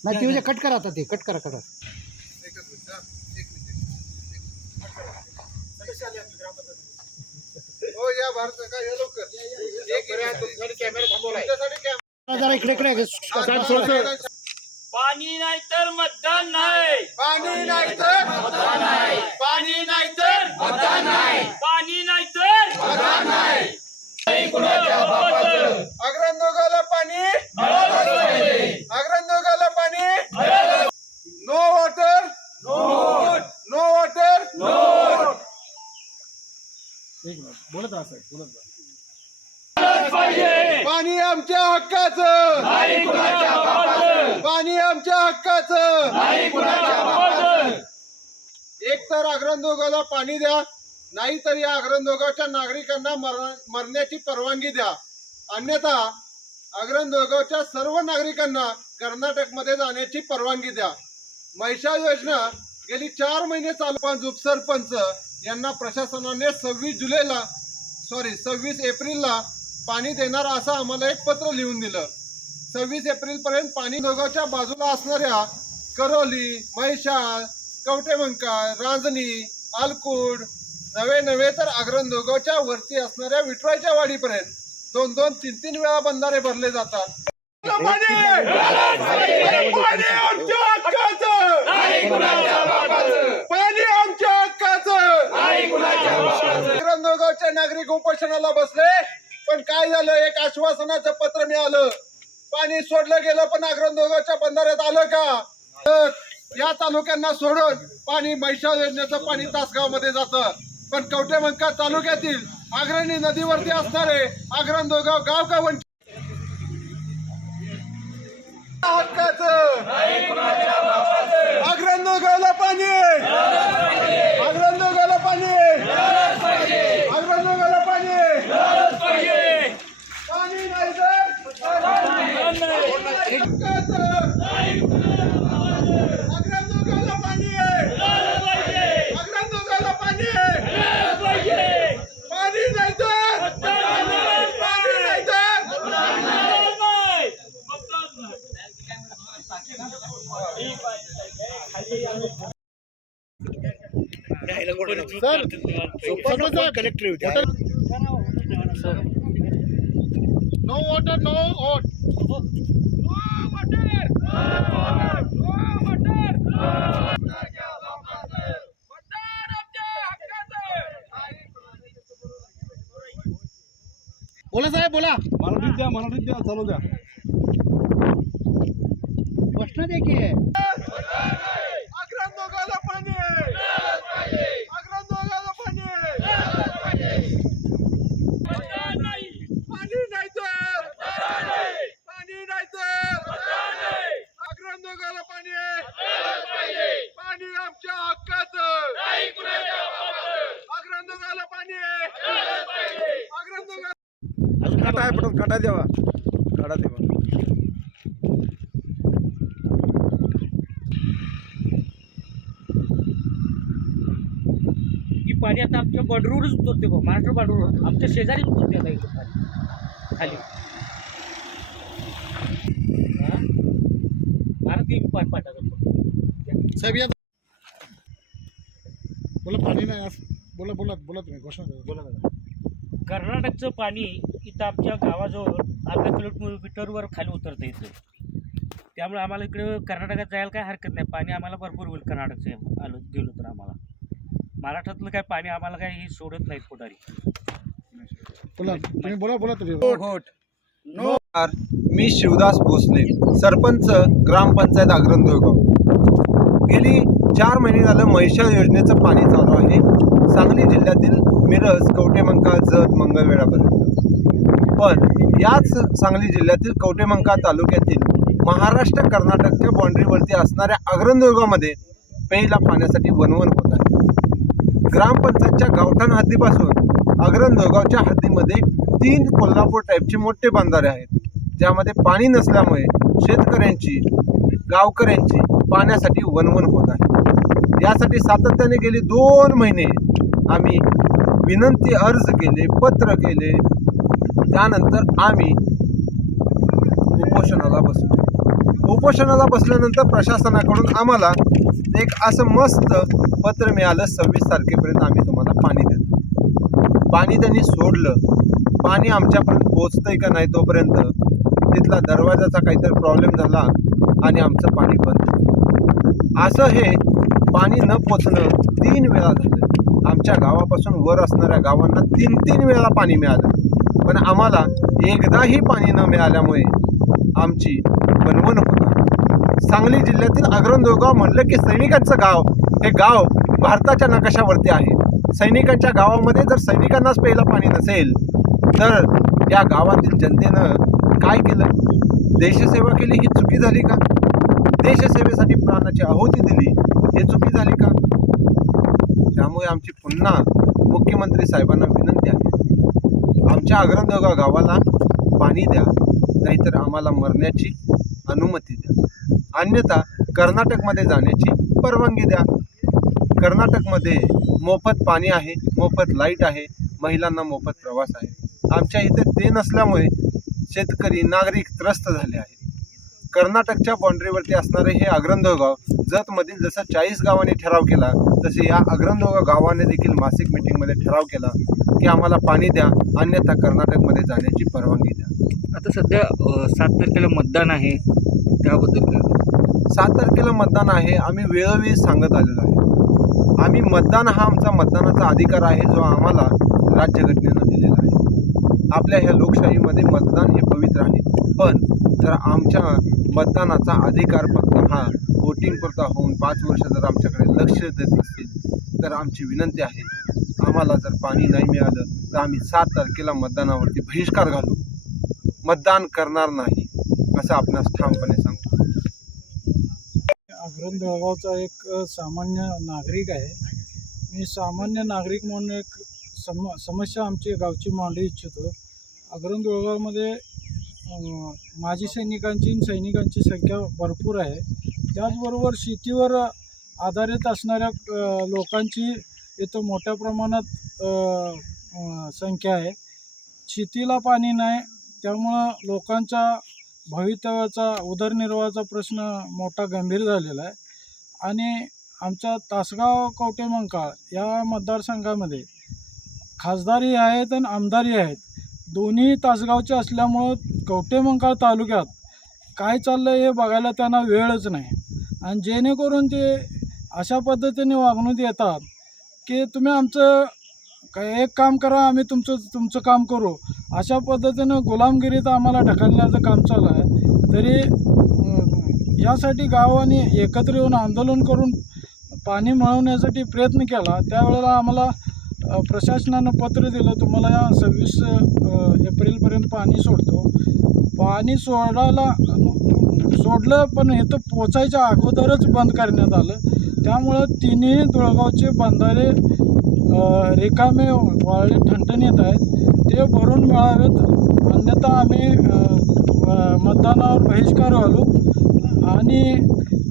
नाही ते म्हणजे कट करा आता ते कट करा करा एकच मिनिट हा. एक मिनिट हो या भारत का या लवकर एक तुमच्यासाठी कॅमेरा जरा इकडे इकडे पाणी नाही तर मतदान नाही. पाणी नाही तर पाणी नाही तर मतदान नाही. पाणी नाही तर मतदान नाही. अग्रंदोगाला पाणी अग्रंदोगाला पाणी नो वॉटर नो वॉटर बोलत राहा साहेब बोलत राहा. पाणी आमच्या हक्काचं. पाणी आमच्या हक्काचं. एक तर आग्रंदोगाला पाणी द्या नाहीतर या आग्रंदोगाच्या नागरिकांना मर- मरण्याची परवानगी द्या. अन्यथा आग्रंदोगावच्या सर्व नागरिकांना कर्नाटकमध्ये जाण्याची परवानगी द्या. मैशा योजना गेली चार महिने चालू. पण उपसरपंच यांना प्रशासनाने सव्वीस जुलैला सॉरी सव्वीस एप्रिलला पाणी देणार असं आम्हाला एक पत्र लिहून दिलं. सव्वीस एप्रिल पर्यंत पाणी दोघाच्या बाजूला असणाऱ्या करोली महिषाळ कवटेमंकाळ रांजणी आलकुड नवे नवे तर आग्रंदोगावच्या वरती असणाऱ्या विठवायच्या वाडीपर्यंत दोन दोन तीन तीन वेळा बंधारे भरले जातात. पाणी आमच्या हक्काचं. पाणी आमच्या नागरिक उपोषणाला बसले पण काय झालं? एक आश्वासनाचं पत्र मिळालं. पाणी सोडलं गेलं पण अग्रंदोगाच्या बंधाऱ्यात आलं का? तर या तालुक्यांना सोडून पाणी महिषा योजनेचं पाणी तासगावमध्ये जातं. पण कवटेमंका तालुक्यातील अग्रणी नदीवरती असणारे आग्रंदोगाव गाव का वंचित हक्काचं आग्रंदोगावला पाणी आग्रंदोगावला पाणी आग्रंदोगावला पाणी पाणी नाही तर हक्काचं. आग्रंदोगावला पाणी आग्रंदोगावला पाणी पाणी नाही तर पाणी नाही तर सर कलेक्टर होते. नो वॉटर नो ओट बोला साहेब बोला. मराठीत द्या मराठीत द्या चालू द्या. प्रश्न दे की आग्रंदोगाला पाणी आग्रंदोगाला पाणी पाणी नाही तर पाणी नाही तर आग्रंदोगाला पाणी पाणी आमच्या हक्काचं आग्रंदोगाला पाणी आग्रंदोगाला काटा आहे पटकन काटा द्यावा काढा देवा. ही पाणी आता आमच्या बॉर्डरवरच उतरते बा महाराष्ट्र बॉर्डरवर आमच्या शेजारीच उतरते आता इथं पाणी. खाली. हा? भारत ही पाठ पाठाचा साहेब या बोला पाणी नाही असं- बोला बोला बोला तुम्ही घोषणा करा. बोला. कर्नाटकचं पाणी इथं आमच्या गावाजवळ अर्धा किलोमीटरवर खाली उतरतं इथं. त्यामुळे आम्हाला इकडे कर्नाटकात जायला काय हरकत नाही. पाणी आम्हाला भरपूर होईल कर्नाटकचं. आलो गेलो तर आम्हाला. महाराष्ट्रातलं काय पाणी आम्हाला काय हे सोडत नाहीत पुढारी बोला तुम्ही बोला बोला तुम्ही. नमस्कार मी शिवदास भोसले सरपंच ग्रामपंचायत आग्रंदोगाव गेली चार महिने झालं म्हैशाळ योजनेचं पाणी चालू आहे. सांगली जिल्ह्यातील मिरज कवटेमंका जत मंगळवेढापर्यंत. पण याच सांगली जिल्ह्यातील कवटेमंका तालुक्यातील महाराष्ट्र कर्नाटकच्या बाँड्रीवरती असणाऱ्या अग्रंदुर्गामध्ये प्यायला पाण्यासाठी वनवन होत आहे. ग्रामपंचायतच्या गावठाण हद्दीपासून अग्रंदुर्गावच्या हद्दीमध्ये तीन कोल्हापूर टाईपचे मोठे बांधारे आहेत. ज्यामध्ये पाणी नसल्यामुळे शेतकऱ्यांची गावकऱ्यांची पाण्यासाठी वनवन होत आहे. यासाठी सातत्याने गेली दोन महिने आम्ही विनंती अर्ज केले पत्र केले त्यानंतर आम्ही उपोषणाला बसलो. उपोषणाला बसल्यानंतर प्रशासनाकडून आम्हाला एक असं मस्त पत्र मिळालं सव्वीस तारखेपर्यंत आम्ही तुम्हाला पाणी देतो. पाणी त्यांनी सोडलं. पाणी आमच्यापर्यंत पोचतंय का नाही तोपर्यंत तिथला दरवाजाचा काहीतरी प्रॉब्लेम झाला आणि आमचं पाणी बंद असं हे पाणी न पोचणं तीन वेळा झालं. आमच्या गावापासून वर असणाऱ्या गावांना तीन तीन वेळा पाणी मिळालं. पण आम्हाला एकदाही पाणी न मिळाल्यामुळे आमची बनवण होता सांगली जिल्ह्यातील अग्रंदोगाव म्हणलं की सैनिकांचं गाव हे गाव भारताच्या नकाशावरती आहे. सैनिकांच्या गावामध्ये जर सैनिकांनाच प्यायला पाणी नसेल तर या गावातील जनतेनं काय केलं? देशसेवा केली ही चुकी झाली का? देशसेवेसाठी प्राणाची आहुती दिली हे चुकी झाली का? त्यामुळे आमची पुन्हा मुख्यमंत्री साहेबांना विनंती आहे. आमच्या अग्रंदोगा गावाला पाणी द्या नाहीतर आम्हाला मरण्याची अनुमती द्या. अन्यथा कर्नाटकमध्ये जाण्याची परवानगी द्या. कर्नाटकमध्ये मोफत पाणी आहे मोफत लाइट आहे महिलांना मोफत प्रवास आहे. आमच्या इथे ते नसल्यामुळे शेतकरी नागरिक त्रस्त झाले आहेत. कर्नाटकच्या बाँड्रीवरती असणारे हे अग्रंदोगाव जतमधील जसं चाळीस गावांनी ठराव केला तसे या अग्रंदोगाव गावाने देखील मासिक मिटिंगमध्ये ठराव केला की आम्हाला पाणी द्या अन्यथा कर्नाटकमध्ये जाण्याची परवानगी द्या. आता सध्या सात तारखेला मतदान आहे त्याबद्दल? सात तारखेला मतदान आहे आम्ही वेळोवेळी सांगत आलेलो आहे. आम्ही मतदान हा आमचा मतदानाचा अधिकार आहे जो आम्हाला राज्यघटनेनं दिलेला आपल्या ह्या लोकशाहीमध्ये मतदान हे पवित्र आहे. पण जर आमच्या मतदानाचा अधिकार फक्त हा वोटिंगपुरता होऊन पाच वर्ष जर आमच्याकडे लक्ष देत असतील तर आमची विनंती आहे आम्हाला जर पाणी नाही मिळालं तर आम्ही सात तारखेला मतदानावरती बहिष्कार घालू. मतदान करणार नाही असं आपणास ठामपणे सांगतो. अग्रण जळगावचा एक सामान्य नागरिक आहे. मी सामान्य नागरिक म्हणून एक सम समस्या आमची गावची मांडू इच्छितो. अग्रण दुळगावमध्ये माजी सैनिकांची सैनिकांची संख्या भरपूर आहे. त्याचबरोबर शेतीवर आधारित असणाऱ्या लोकांची इथं मोठ्या प्रमाणात संख्या आहे. शेतीला पाणी नाही त्यामुळं लोकांच्या भवितव्याचा उदरनिर्वाहाचा प्रश्न मोठा गंभीर झालेला आहे. आणि आमच्या तासगाव कवटेमंकाळ या मतदारसंघामध्ये खासदारी आहेत आणि आमदारी आहेत. दोन्ही तासगावचे असल्यामुळं कवटेमंकाळ तालुक्यात काय चाललं आहे हे बघायला त्यांना वेळच नाही. आणि जेणेकरून ते अशा पद्धतीने वागणूक येतात की तुम्ही आमचं काय एक काम करा आम्ही तुमचं तुमचं काम करू. अशा पद्धतीनं गुलामगिरीत आम्हाला ढकलण्याचं काम चालू आहे. तरी यासाठी गावाने एकत्र येऊन आंदोलन करून पाणी मिळवण्यासाठी प्रयत्न केला. त्यावेळेला आम्हाला प्रशासनानं पत्र दिलं तुम्हाला या सव्वीस एप्रिलपर्यंत पाणी सोडतो. पाणी सोडायला सोडलं पण हे तर पोचायच्या अगोदरच बंद करण्यात आलं. त्यामुळं तिन्ही दुळगावचे बंधारे रिकामे वाळले ठणठण येत आहेत. ते भरून मिळावेत. अन्यथा आम्ही मतदानावर बहिष्कार घालू. आणि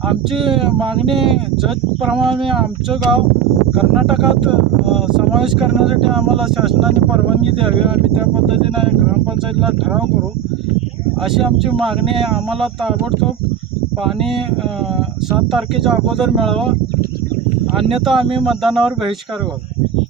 आमची मागणी जजप्रमाणे आमचं गाव कर्नाटकात समावेश करण्यासाठी आम्हाला शासनाने परवानगी द्यावी आम्ही त्या पद्धतीने ग्रामपंचायतीला ठराव करू. अशी आमची मागणी आहे. आम्हाला ताबडतोब पाणी सात तारखेच्या अगोदर मिळावं. अन्यथा आम्ही मतदानावर बहिष्कार घालू